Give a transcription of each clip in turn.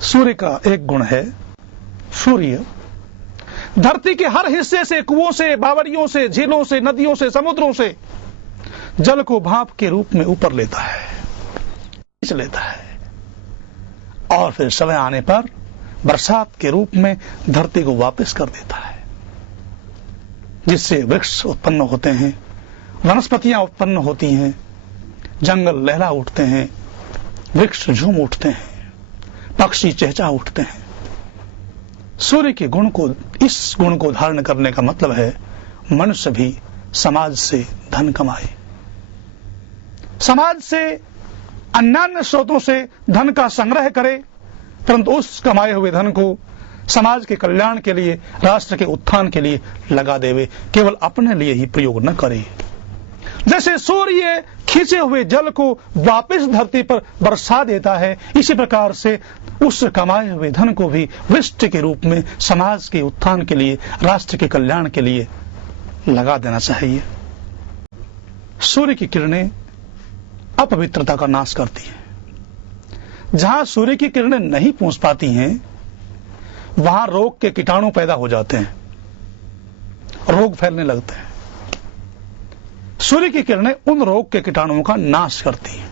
सूर्य का एक गुण है, सूर्य धरती के हर हिस्से से, कुओं से, बावड़ियों से, झीलों से, नदियों से, समुद्रों से जल को भाप के रूप में ऊपर लेता है, खींच लेता है और फिर समय आने पर बरसात के रूप में धरती को वापस कर देता है, जिससे वृक्ष उत्पन्न होते हैं, वनस्पतियां उत्पन्न होती हैं, जंगल लहरा उठते हैं, वृक्ष झूम उठते हैं, पक्षी चहचहा उठते हैं। सूर्य के गुण को, इस गुण को धारण करने का मतलब है मनुष्य भी समाज से धन कमाए, समाज से अन्यान्य स्रोतों से धन का संग्रह करे, परंतु उस कमाए हुए धन को समाज के कल्याण के लिए, राष्ट्र के उत्थान के लिए लगा देवे, केवल अपने लिए ही प्रयोग न करे। जैसे सूर्य खींचे हुए जल को वापस धरती पर बरसा देता है, इसी प्रकार से उस कमाए हुए धन को भी वृष्टि के रूप में समाज के उत्थान के लिए, राष्ट्र के कल्याण के लिए लगा देना चाहिए। सूर्य की किरणें अपवित्रता का नाश करती हैं। जहां सूर्य की किरणें नहीं पहुंच पाती हैं, वहां रोग के कीटाणु पैदा हो जाते हैं, रोग फैलने लगते हैं। सूर्य की किरणें उन रोग के कीटाणुओं का नाश करती हैं,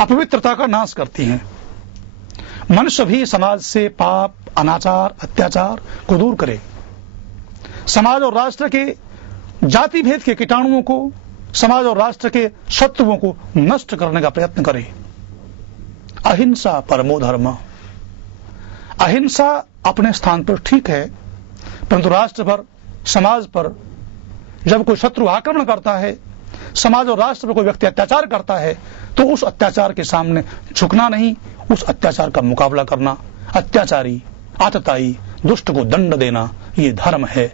अपवित्रता का नाश करती हैं। मनुष्य भी समाज से पाप, अनाचार, अत्याचार को दूर करे, समाज और राष्ट्र के जाति भेद के कीटाणुओं को, समाज और राष्ट्र के शत्रुओं को नष्ट करने का प्रयत्न करे। अहिंसा परमो धर्म। अहिंसा अपने स्थान पर ठीक है, परंतु राष्ट्र पर, समाज पर जब कोई शत्रु आक्रमण करता है, समाज और राष्ट्र पर कोई व्यक्ति अत्याचार करता है, तो उस अत्याचार के सामने झुकना नहीं, उस अत्याचार का मुकाबला करना, अत्याचारी, आतताई, दुष्ट को दंड देना, ये धर्म है।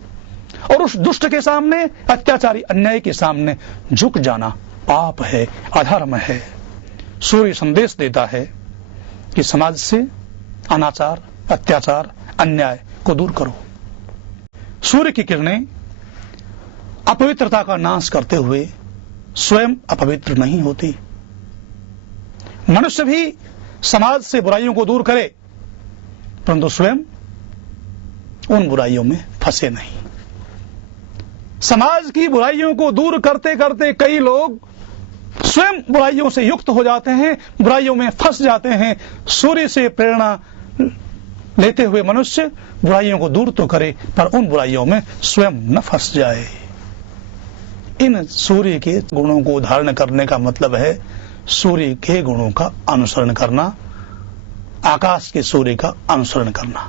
और उस दुष्ट के सामने, अत्याचारी, अन्याय के सामने झुक जाना पाप है, अधर्म है। सूर्य संदेश देता है कि समाज से अनाचार, अत्याचार, अन्याय को दूर करो। सूर्य की किरणें अपवित्रता का नाश करते हुए स्वयं अपवित्र नहीं होती। मनुष्य भी समाज से बुराइयों को दूर करे, परंतु स्वयं उन बुराइयों में फंसे नहीं। समाज की बुराइयों को दूर करते करते कई लोग स्वयं बुराइयों से युक्त हो जाते हैं, बुराइयों में फंस जाते हैं। सूर्य से प्रेरणा लेते हुए मनुष्य बुराइयों को दूर तो करे, पर उन बुराइयों में स्वयं न फंस जाए। इन सूर्य के गुणों को धारण करने का मतलब है सूर्य के गुणों का अनुसरण करना, आकाश के सूर्य का अनुसरण करना।